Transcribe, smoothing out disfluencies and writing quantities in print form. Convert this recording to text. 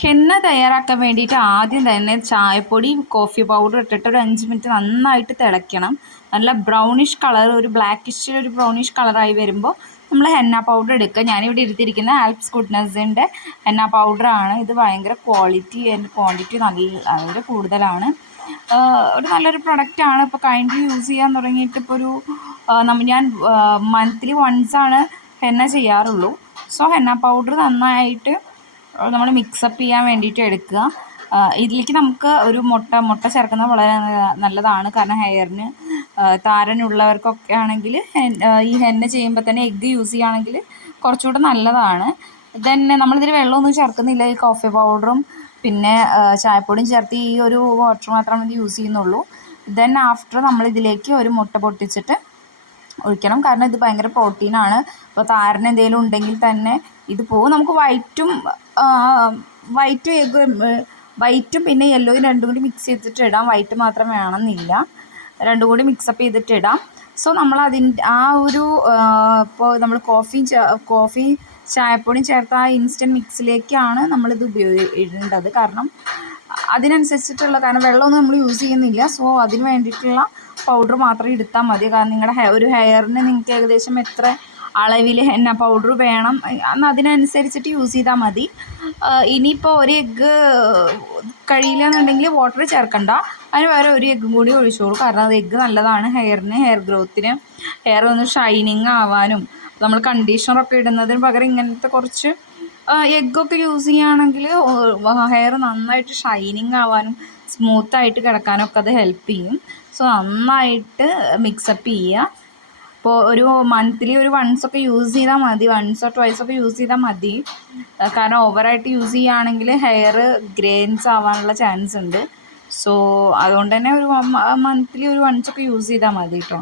Henna തയ്യാറാക്കാൻ വേണ്ടിയിട്ട് ആദ്യം തന്നെ ചായപ്പൊടി കോഫി പൗഡർ ഇട്ടിട്ട് ഒരു 5 മിനിറ്റ് നന്നായിട്ട് തിളയ്ക്കണം. നല്ല ബ്രൗണിഷ് കളർ, ഒരു ബ്ലാക്കിഷ് ഒരു ബ്രൗണിഷ് കളറായി വരുമ്പോൾ നമ്മൾ ഹെന്ന പൗഡർ എടുക്കുക. ഞാനിവിടെ എടുത്തിരിക്കുന്ന ആൽപ്സ് ഗുഡ്നസിൻ്റെ ഹെന്ന പൗഡറാണ്. ഇത് ഭയങ്കര ക്വാളിറ്റി ആൻഡ് ക്വാണ്ടിറ്റി വളരെ കൂടുതലാണ്. ഒരു നല്ലൊരു പ്രൊഡക്റ്റാണ്. ഇപ്പോൾ കൈൻഡ്ലി യൂസ് ചെയ്യാൻ തുടങ്ങിയിട്ട് ഇപ്പോൾ ഞാൻ മന്ത്ലി വൺസാണ് ഹെന്ന ചെയ്യാറുള്ളൂ. സോ ഹെന്ന പൗഡർ നന്നായിട്ട് നമ്മൾ മിക്സപ്പ് ചെയ്യാൻ വേണ്ടിയിട്ട് എടുക്കുക. ഇതിലേക്ക് നമുക്ക് ഒരു മുട്ട ചേർക്കുന്നത് വളരെ നല്ലതാണ്. കാരണം ഹെയറിന് താരനുള്ളവർക്കൊക്കെ ആണെങ്കിൽ ഈ ഹെന്ന ചെയ്യുമ്പോൾ തന്നെ എഗ്ഗ് യൂസ് ചെയ്യുകയാണെങ്കിൽ കുറച്ചുകൂടെ നല്ലതാണ്. തന്നെ നമ്മളിതിൽ വെള്ളമൊന്നും ചേർക്കുന്നില്ല. ഈ കോഫി പൗഡറും പിന്നെ ചായപ്പൊടിയും ചേർത്ത് ഈ ഒരു വാട്ടർ മാത്രം ഇത് യൂസ് ചെയ്യുന്നുള്ളൂ. ദെൻ ആഫ്റ്റർ നമ്മളിതിലേക്ക് ഒരു മുട്ട പൊട്ടിച്ചിട്ട് ഒഴിക്കണം. കാരണം ഇത് ഭയങ്കര പ്രോട്ടീനാണ്. ഇപ്പോൾ താരന് എന്തെങ്കിലും ഉണ്ടെങ്കിൽ തന്നെ ഇത് പോകും. നമുക്ക് വൈറ്റും പിന്നെ യെല്ലോയും രണ്ടും കൂടി മിക്സ് ചെയ്തിട്ട് ഇടാം. വൈറ്റ് മാത്രം വേണമെന്നില്ല, രണ്ടും കൂടി മിക്സപ്പ് ചെയ്തിട്ട് ഇടാം. സോ നമ്മൾ ഇപ്പോൾ നമ്മൾ കോഫി ചായപ്പൊടിയും ചേർത്ത ആ ഇൻസ്റ്റൻറ്റ് മിക്സിലേക്കാണ് നമ്മളിത് ഇടേണ്ടത്. കാരണം വെള്ളമൊന്നും നമ്മൾ യൂസ് ചെയ്യുന്നില്ല. സോ അതിന് വേണ്ടിയിട്ടുള്ള പൗഡർ മാത്രം എടുത്താൽ മതി. കാരണം നിങ്ങളുടെ ഒരു ഹെയറിന് നിങ്ങൾക്ക് ഏകദേശം എത്ര അളവിൽ ഹെന്ന പൗഡർ വേണം അതിനനുസരിച്ചിട്ട് യൂസ് ചെയ്താൽ മതി. ഇനിയിപ്പോൾ ഒരു എഗ്ഗ് കഴിയില്ല എന്നുണ്ടെങ്കിൽ വാട്ടർ ചേർക്കണ്ട, അതിന് പകരം ഒരു എഗ്ഗും കൂടി ഒഴിച്ചോളൂ. കാരണം അത് എഗ്ഗ് നല്ലതാണ് ഹെയറിന്, ഹെയർ ഗ്രോത്തിന്, ഹെയർ ഒന്ന് ഷൈനിങ് ആവാനും. നമ്മൾ കണ്ടീഷണറൊക്കെ ഇടുന്നതിന് പകരം ഇങ്ങനത്തെ കുറച്ച് എഗ്ഗൊക്കെ യൂസ് ചെയ്യുകയാണെങ്കിൽ ഹെയർ നന്നായിട്ട് ഷൈനിങ് ആവാനും സ്മൂത്തായിട്ട് കിടക്കാനൊക്കെ അത് ഹെൽപ്പ് ചെയ്യും. സോ നന്നായിട്ട് മിക്സപ്പ് ചെയ്യുക. ഇപ്പോൾ ഒരു മന്ത്ലി ഒരു വൺസൊക്കെ യൂസ് ചെയ്താൽ മതി, വൺസോ ട്വൈസൊക്കെ യൂസ് ചെയ്താൽ മതി. കാരണം ഓവറായിട്ട് യൂസ് ചെയ്യുകയാണെങ്കിൽ ഹെയർ ഗ്രേൻസ് ആവാനുള്ള ചാൻസ് ഉണ്ട്. സോ അതുകൊണ്ട് തന്നെ ഒരു മന്ത്ലി ഒരു വൺസൊക്കെ യൂസ് ചെയ്താൽ മതി കേട്ടോ.